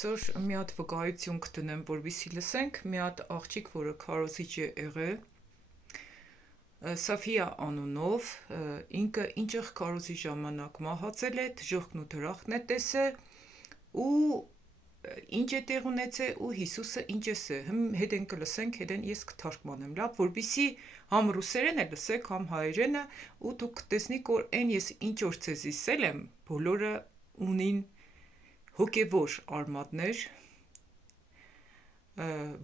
Այսօր մի հատ վկայություն կտնեմ, որովհետեւ լսենք մի հատ աղջիկ, որը քարոզիչ է եղել, Սաֆիա անունով, ինքը ինջեղ քարոզի ժամանակ մահացել է, դժոխքն ու դրախտն է տեսել ու ինչ է տեղ ունեցել ու Հիսուսը ինչ է սե։ Հետեն կլսենք, հետեն ես կթարգմանեմ, լավ, որպեսզի համ ռուսերեն է լսեք, համ հայերենը ու դուք կտեսնիք, որ այն ես ինչ որ ցեզ իսել եմ, բոլորը ունին հոգևոր արմատներ,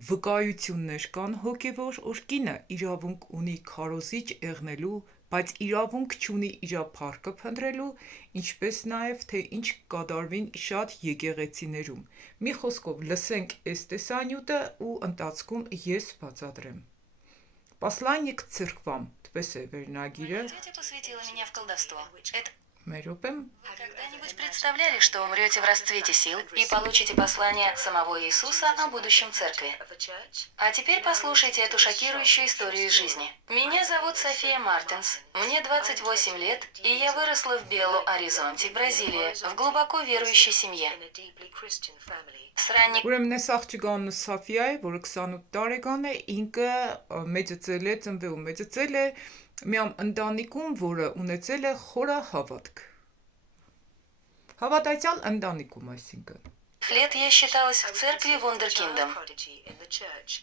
վկայություններ կան հոգևոր, որ կինը իրավունք ունի քարոզիչ եղնելու, բայց իրավունք չունի իր փառքը փնտրելու, ինչպես նաև թե ինչ կկատարվին շատ եկեղեցիներում։ Մի խոսքով լսենք այս տեսանյութը ու ընթացքում ես բացատրեմ։ Послание к церквам, դպես է վերնագիրը։ Մերոպեմ։ Вы когда-нибудь представляли, что умрете в расцвете сил и получите послание самого Иисуса о будущем церкви? А теперь послушайте эту шокирующую историю из жизни. Меня зовут София Мартинс, мне 28 лет, и я выросла в Белу-Оризонте, Бразилия, в глубоко верующей семье. С ранних Ուրեմն այս աղջիկանը Սաֆիա է, որը 28 տարեկան է, ինքը մեծացել է, ծնվել ու մեծացել է մի ընտանիքում, որը ունեցել է խորը հավատք։ Հավատացյալ ընտանիքում, այսինքն։ лет я считалась в церкви вундеркиндом.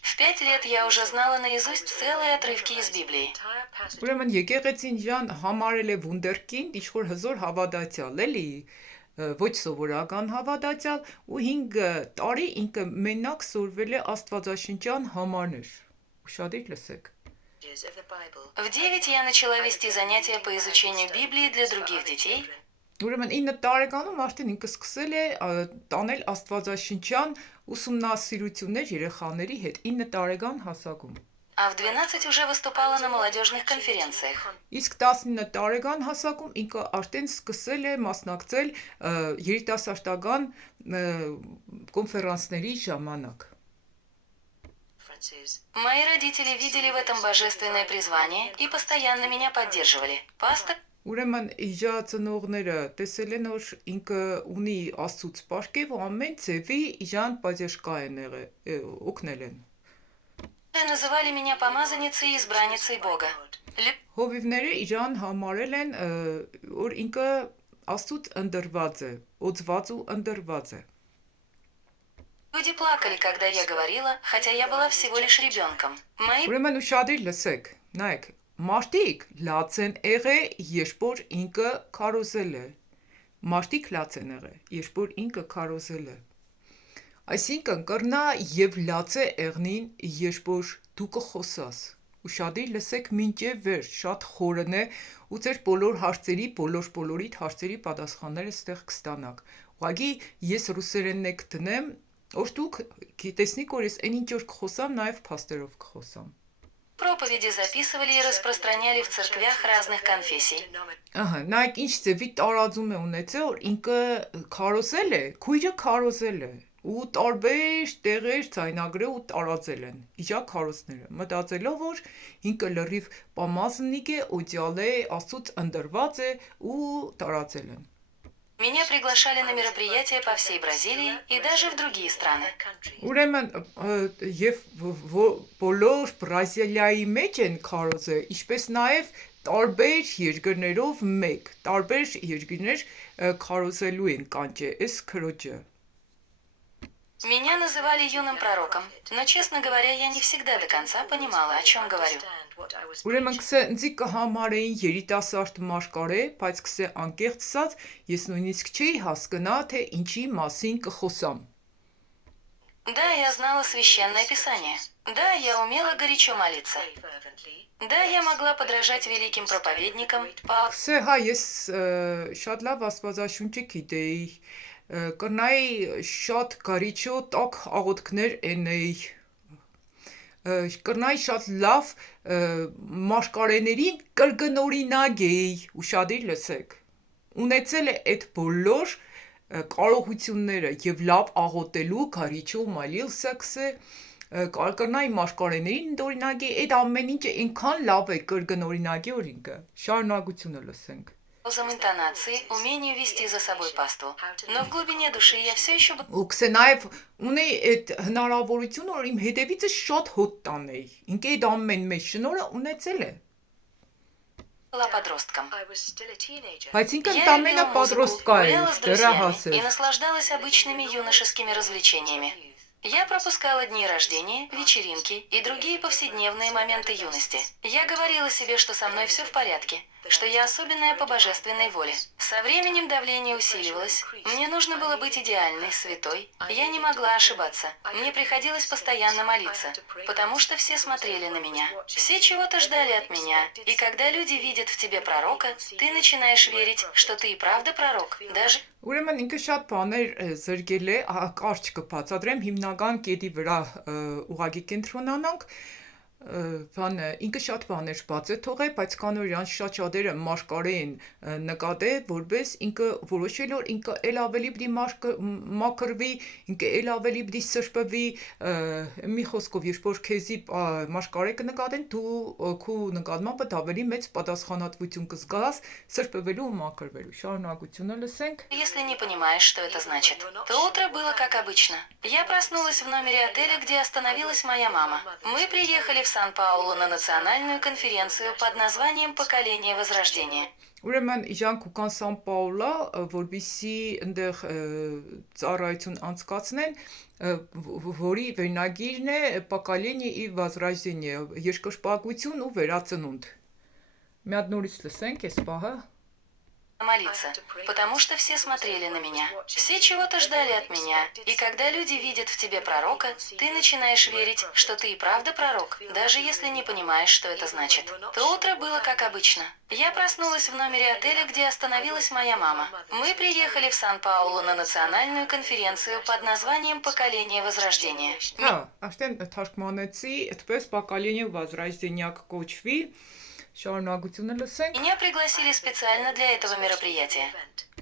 В 5 лет я уже знала наизусть целые отрывки из Библии. Ուրեմն եկեղեցին ջան համարել է վունդերկինդ, ինչ որ հզոր հավատացյալ, էլի, ոչ սովորական հավատացյալ, ու 5 տարի ինքը մենակ սորվել է Աստվածաշնչյան համարներ։ Ուշադիր լսեք։ В 9 я начала вести занятия по изучению Библии для других детей. Ուրեմն 9 տարեկանում արդեն ինքը սկսել է տանել Աստվածաշնչյան ուսումնասիրություններ երեխաների հետ 9 տարեկան հասակում։ А в 12 уже выступала на молодежных конференциях. Իսկ 19 տարեկան հասակում ինքը արդեն սկսել է մասնակցել երիտասարդական կոնֆերանսների ժամանակ։ Мои родители видели в этом божественное призвание и постоянно меня поддерживали. Пастор Ուրեմն իջա ծնողները տեսել են, որ ինքը ունի Աստծուց պարգև ու ամեն ձևի իջան պատժկա են օգնել են։ называли меня помазанницей и избранницей Бога. Հովիվները իջան համարել են, որ ինքը Աստծուց ընտրված է, օծված ու ընտրված է։ Люди плакали, когда я говорила, хотя я была всего лишь ребенком. Мои Ուրեմն ուշադիր լսեք, նայեք, մարդիկ լաց են եղել, երբ որ ինքը քարոզել է։ Մարդիկ լաց են եղել, երբ որ ինքը քարոզել է։ Այսինքն կրնա եւ լաց է եղնին, երբ որ դու կխոսաս։ Ուշադիր լսեք մինչև վերջ, շատ խորն է ու ձեր բոլոր հարցերի, բոլորիդ հարցերի պատասխանները ստեղ կստանաք։ Ուղղակի ես ռուսերենն եք տնեմ, որ դուք տեսնիք, որ ես այն ինչ որ կխոսամ, նաեւ փաստերով կխոսամ։ проповеди записывали и распространяли в церквях разных конфессий. Ահա, նայեք ինչ ձևի տարածում է ունեցել, որ ինքը քարոզել է, քույրը քարոզել է ու տարբեր տեղեր ցայնագրել ու տարածել են։ Իջա քարոզները, մտածելով որ ինքը լրիվ պամազնիկ է, օդյալ է, Աստծուց ընտրված է ու տարածել են։ Меня приглашали на мероприятия по всей Бразилии и даже в другие страны. Ուրեմն եւ բոլոր Բրազիլիայի մեջ են քարոզը, ինչպես նաեւ տարբեր երկրներով մեկ, տարբեր երկրներ քարոզելու են կանչե, այս քրոջը։ Меня называли юным пророком, но, честно говоря, я не всегда до конца понимала, о чем говорю. Ուրեմն ինձ կհամարեին երիտասարդ մարգարե, բայց անկեղծ ասած, ես նույնիսկ չէի հասկնա, թե ինչի մասին կխոսամ։ Да, я знала священное писание. Да, я умела горячо молиться. Да, я могла подражать великим проповедникам. Հա, ես շատ լավ Աստվածաշունչը գիտեի, կրնայի շատ գարիչո տակ աղոթքներ ենեի, կրնայի շատ լավ մարգարեներին կրկնօրինակ էի, ուշադիր լսեք, ունեցել է այդ բոլոր կարողությունները եւ լավ աղոթելու, գարիչո մալիլսակսը, կրնայի մարգարեներին օրինակի, այդ ամեն ինչը այնքան լավ է կրկնօրինակի, որ ինքը շարունակությունը լսենք։ интонации, умению вести за собой паству. Но в глубине души я все еще Ու գսե նաև ունի այդ հնարավորությունը, որ իմ հետևիցը շատ հոտ տանեի։ Ինքը այդ ամեն մեծ շնորհը ունեցել է։ была подростком. Բայց ինքը Я տամենը любила музыку, պատրոստկա է, гуляла с друзьями դեռահաս и է։ наслаждалась обычными юношескими развлечениями. Я пропускала дни рождения, вечеринки и другие повседневные моменты юности. Я говорила себе, что со мной все в порядке, что я особенная по божественной воле. Со временем давление усиливалось. Мне нужно было быть идеальной, святой. Я не могла ошибаться. Мне приходилось постоянно молиться, потому что все смотрели на меня. Все чего-то ждали от меня. И когда люди видят в тебе пророка, ты начинаешь верить, что ты и правда пророк, даже Ուրեմն ինքը շատ բաներ զրկել է, կարճ կբացատրեմ, հիմնական կետի վրա ուղղակի կենտրոնանանք, բանը ինքը շատ բաներ բաց է թողել, բայց կանոր իրանց շատ շատերը մաշկարե են նկատել, որպես ինքը որոշել որ ինքը էլ ավելի պիտի մաքրվի, ինքը էլ ավելի պիտի սրբվի, մի խոսքով երբ որ քեզի մաշկարե կնկատեն, դու քու նկատմամբ ավելի մեծ պատասխանատվություն կզգաս սրբվելու ու մաքրվելու։ Շարունակությունը լսենք։ если не понимаешь, что это значит. То утро было как обычно. Я проснулась в номере отеля, где остановилась моя мама. Мы приехали в Сан-Паулу на национальную конференцию под названием «Поколение Возрождения». Ուրեմն իրանք ուկան Սան Պաուլա, որբիսի այնտեղ ծառայություն անցկացնեն, որի վերնագիրն է «Поколение и Возрождение», երկրպագություն ու վերածնունդ։ Մի հատ նորից լսենք այս պահը։ Молиться, потому что все смотрели на меня. Все чего-то ждали от меня. И когда люди видят в тебе пророка, ты начинаешь верить, что ты и правда пророк, даже если не понимаешь, что это значит. То утро было как обычно. Я проснулась в номере отеля, где остановилась моя мама. Мы приехали в Сан-Паулу на национальную конференцию под названием «Поколение Возрождения». Հա, արդեն թարգմանեցի, այդպես «Поколение Возрождения» կոչվի։ Շարունակությունը լսենք։ Меня пригласили специально для этого мероприятия.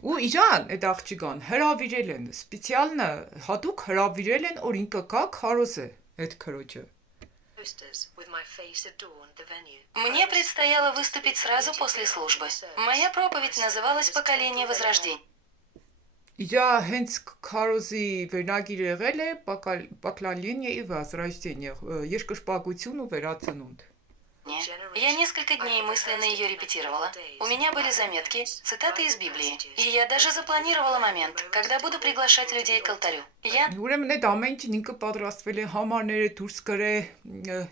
Ու իրան այդ աղջիկան հրավիրել են, սպեցիալնը հատուկ հրավիրել են, որ ինքը կա քարոզը այդ քրոջը։ Мне предстояло выступить сразу после службы. Моя проповедь называлась «Поколение Возрождения». Իրա հենց քարոզի վերնագիրը եղել է «Поколение и Возрождение», երկրպագություն ու վերածնունդ։ Я несколько дней мысленно ее репетировала. У меня были заметки, цитаты из Библии. И я даже запланировала момент, когда буду приглашать людей к алтарю. Ուրեմն այդ ամեն ինչին ինքը պատրաստվել է, համարները դուրս գրել,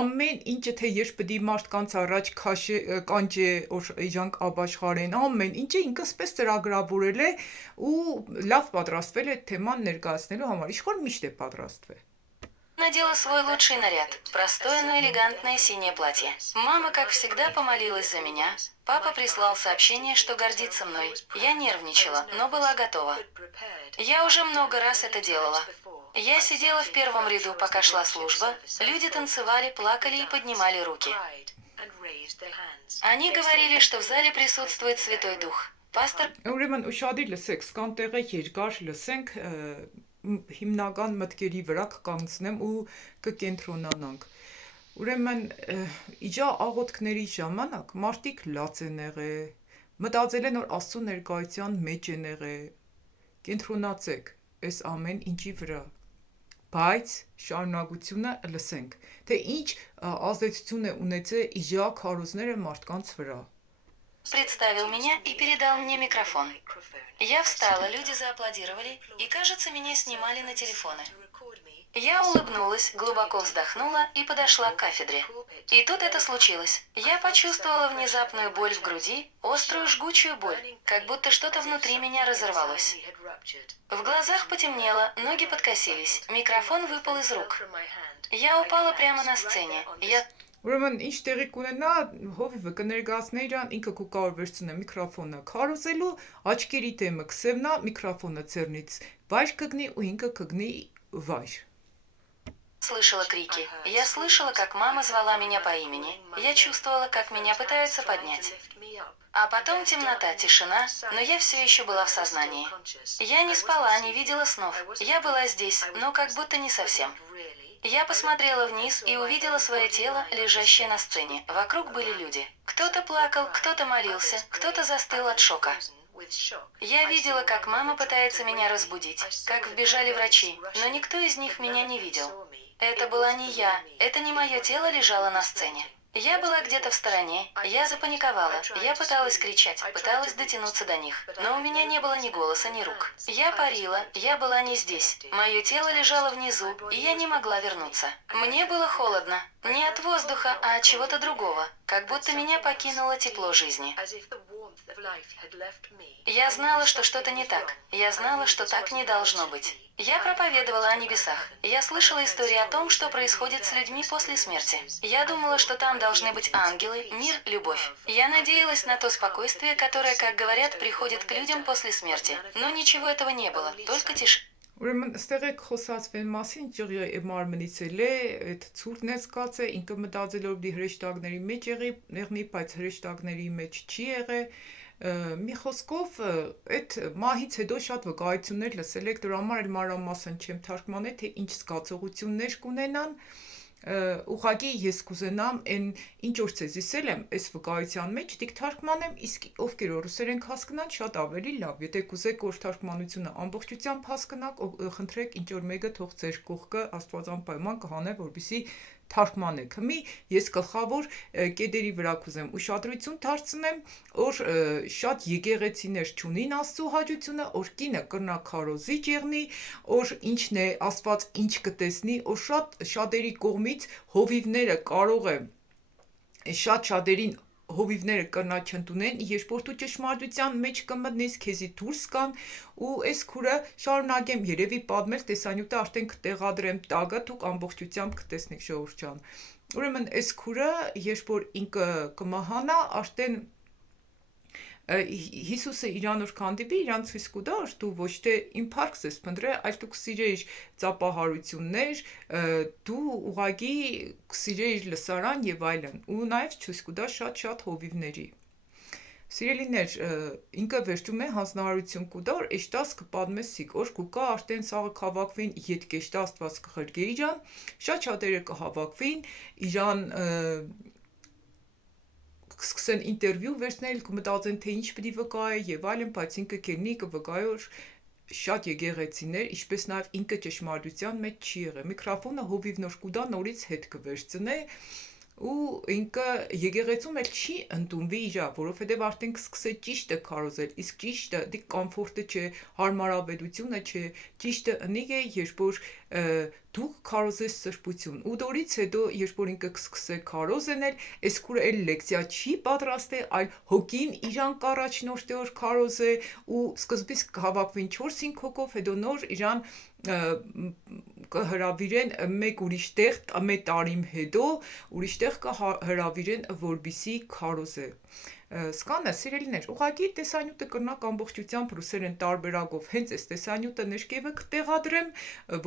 ամեն ինչը թե երբ պետք է մարդկանց առաջ կանջե իրանք ապաշխարեն, ամեն ինչը ինքը սպես ծրագրավորել է ու լավ պատրաստվել է թեման ներկայացնելու համար, իշխոր միշտ է պատրաստվել։ Надела свой лучший наряд, простое, но элегантное синее платье. Мама, как всегда, помолилась за меня. Папа прислал сообщение, что гордится мной. Я нервничала, но была готова. Я уже много раз это делала. Я сидела в первом ряду, пока шла служба. Люди танцевали, плакали и поднимали руки. Они говорили, что в зале присутствует Святой Дух. Пастор... Ուրեմն ուշադիր լսեք, սկան տեղը երկար լսենք, հիմնական մտքերի վրա կկանգնեմ ու կկենտրոնանանք։ Ուրեմն իջա աղոթքների ժամանակ մարդիկ լաց են եղել, մտածել են որ Աստծո ներկայության մեջ են եղել, կենտրոնացեք այս ամեն ինչի վրա, բայց շարունակությունը լսենք, թե ինչ ազդեցություն է ունեցել իջա քարոզները մարդկանց վրա։ Представил меня и передал мне микрофон. Я встала, люди зааплодировали, и, кажется, меня снимали на телефоны. Я улыбнулась, глубоко вздохнула и подошла к кафедре. И тут это случилось. Я почувствовала внезапную боль в груди, острую жгучую боль, как будто что-то внутри меня разорвалось. В глазах потемнело, ноги подкосились, микрофон выпал из рук. Я упала прямо на сцене. Ուրեմն ինչ տեղի կունենա, հովիվը կներկայացնի իրան, ինքը կկարողի վերցնի միկրոֆոնը քարոզելու, աչքերի դեմը կսևնա, միկրոֆոնը ձեռնից վայր կգնի ու ինքը կգնի վայր։ Слышала крики. Я слышала, как мама звала меня по имени. Я чувствовала, как меня пытаются поднять. А потом темнота, тишина, но я все еще была в сознании. Я не спала, не видела снов. Я была здесь, но как будто не совсем. Я посмотрела вниз и увидела свое тело, лежащее на сцене. Вокруг были люди. Кто-то плакал, кто-то молился, кто-то застыл от шока. Я видела, как мама пытается меня разбудить, как вбежали врачи, но никто из них меня не видел. Это была не я, это не мое тело лежало на сцене. Я была где-то в стороне, я запаниковала, я пыталась кричать, пыталась дотянуться до них, но у меня не было ни голоса, ни рук. Я парила, я была не здесь, мое тело лежало внизу, и я не могла вернуться. Мне было холодно, не от воздуха, а от чего-то другого, как будто меня покинуло тепло жизни. Я знала, что что-то не так, я знала, что так не должно быть. Я проповедовала о небесах. Я слышала истории о том, что происходит с людьми после смерти. Я думала, что там должны быть ангелы, мир, любовь. Я надеялась на то спокойствие, которое, как говорят, приходит к людям после смерти. Но ничего этого не было, только тишина. Ուրեմն ստեղ է խոսածվեն մասին ջղի մարմնից էլ է, այդ ցուրտն է զգաց է, ինքը մտածելով դի հրեշտակների մեջ եղնի, բայց հրեշտակների մեջ չի եղե։ Մի խոսքով այդ մահից հետո շատ վկայություններ լսել եք, դրա համար էլ մանրամասն չեմ թարգմանել, թե ինչ զգացողություններ կունենան։ Ուղղակի ես կուզենամ այն ինչ որ ցեզ իսել եմ այս վկայության մեջ դիք թարգմանեմ, իսկ ովքեր որ ռուսերեն հասկանան շատ ավելի լավ։ Եթե կուզեք որ թարգմանությունը ամբողջությամբ հասկանաք, խնդրեք ինչ որ մեկը թող ձեր կողքը աստվածանպայման կհանե, որպեսզի թարգմանեք։ Հիմի ես գլխավոր կետերի վրա կուզեմ ուշադրություն դարձնեմ, որ շատ եկեղեցիներ չունին Աստծո հաճությունը, որ կինը կրնա քարոզիչ եղնի, որ ինչն է Աստված ինչ կտեսնի, որ շատերի կողմից հովիվները կարող է շատերին հովիվները կրնա չընդունեն, երբ որ դու ճշմարտության մեջ կմտնես, քեզի դուրս կան, ու այս քուրը շարունակեմ երևի պատմել տեսանյութը արդեն կտեղադրեմ տագը, դուք ամբողջությամբ կտեսնեք ժողովուրդ ջան։ Ուրեմն այս քուրը, երբ որ ինքը կմահանա, արդեն Հիսուսը իրան որ քանդիպի, իրան ցույց կտա, որ դու ոչ թե ինֆարկտ ես փնտրել, այլ դու կսիրեիր ծափահարություններ, դու ուղղակի կսիրեիր լսարան եւ այլն, ու նաեւ ցույց կտա շատ հովիվների։ Սիրելիներ, ինքը վերջում է հանձնարարություն կտա, որ էշտաս կպատմե սիկ, որ կուկա արդեն սաղը կհավաքվին իդ կեշտա Աստված կխրգե իրան, շատ շատերը կհավաքվին, իրան կսկսեն ինտերվյու վերցնել, կմտածեն, թե ինչ պիտի վկայ եւ այլն, բայց ինքը կերնի կվկայ, որ շատ եկեղեցիներ, ինչպես նաեւ ինքը ճշմարտության մեջ չի եղել։ Միկրոֆոնը հովիվ նոր կուտա նորից հետ կվերցնե ու ինքը եկեղեցում էլ չի ընդունվի իրա, որովհետև արդեն կսկսե ճիշտը քարոզել, իսկ ճիշտը դի կոմֆորտը չէ, հարմարավետությունը չէ, ճիշտը ընիկ է, երբ որ դու քարոզես սրբություն։ Ու դորից հետո, երբ որ ինքը կսկսե քարոզենել, այս քուրը էլ լեկցիա չի պատրաստե, այլ հոգին իրան կառաջնորդի որ քարոզե ու սկզբից կհավաքվին 4-5 հոգով, հետո նոր իրան կհրավիրեն մեկ ուրիշ տեղ, մեկ տարիմ հետո ուրիշ տեղ կհրավիրեն, որպեսզի քարոզե։ Սկանը սիրելիներ, ուղղակի տեսանյութը կրնակ ամբողջությամբ ռուսերեն տարբերակով հենց այս տեսանյութը ներքևը կտեղադրեմ,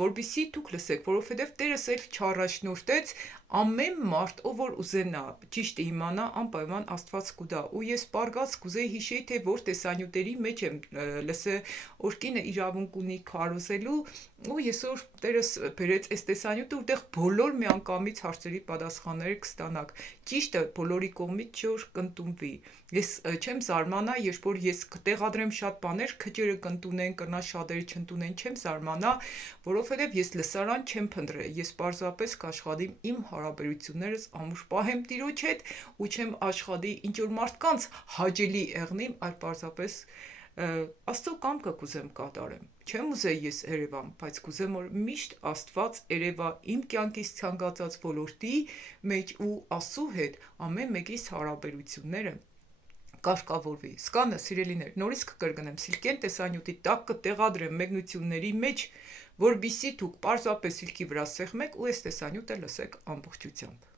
որպեսզի դուք լսեք, որովհետև Տերս էլ չառաջնորդեց ամեն մարդ, ով որ ուզենա ճիշտը իմանա, անպայման Աստված կուտա։ Ու ես պարգած կուզեի հիշեի, թե որ տեսանյութերի մեջ եմ լսե, որ կինը իրավունք ունի քարոզելու, ու եսօր Տերս բերեց այս տեսանյութը, որտեղ բոլոր միանգամից հարցերի պատասխանները կստանաք։ Ճիշտը բոլորի կողմից չի որ կընդունվի։ Ես չեմ զարմանա, երբ որ ես կտեղադրեմ շատ բաներ, քչերը կընդունեն, կրնա շատերը չընդունեն, չեմ զարմանա, որովհետև ես լսարան չեմ փնտրել, ես պարզապես կաշխատեմ իմ հարաբերություններս ամուր պահեմ Տիրոջ հետ ու չեմ աշխատի ինչ որ մարդկանց հաճելի եղնիմ, այլ պարզապես Աստծո կամքը կուզեմ կատարեմ։ Չեմ ուզեի ես երևամ, բայց կուզեմ որ միշտ Աստված երևա իմ կյանքից ցանկացած ոլորտի մեջ ու Աստծո հետ ամեն մեկիս հարաբերությունները կարգավորվի։ Սկանը սիրելիներ, նորից կկրկնեմ, Սիլքեն տեսանյութի տակ կտեղադրեմ մեկնությունների մեջ, որպեսզի դուք պարզապես Սիլքի վրա սեղմեք ու այս տեսանյութը լսեք ամբողջությամբ։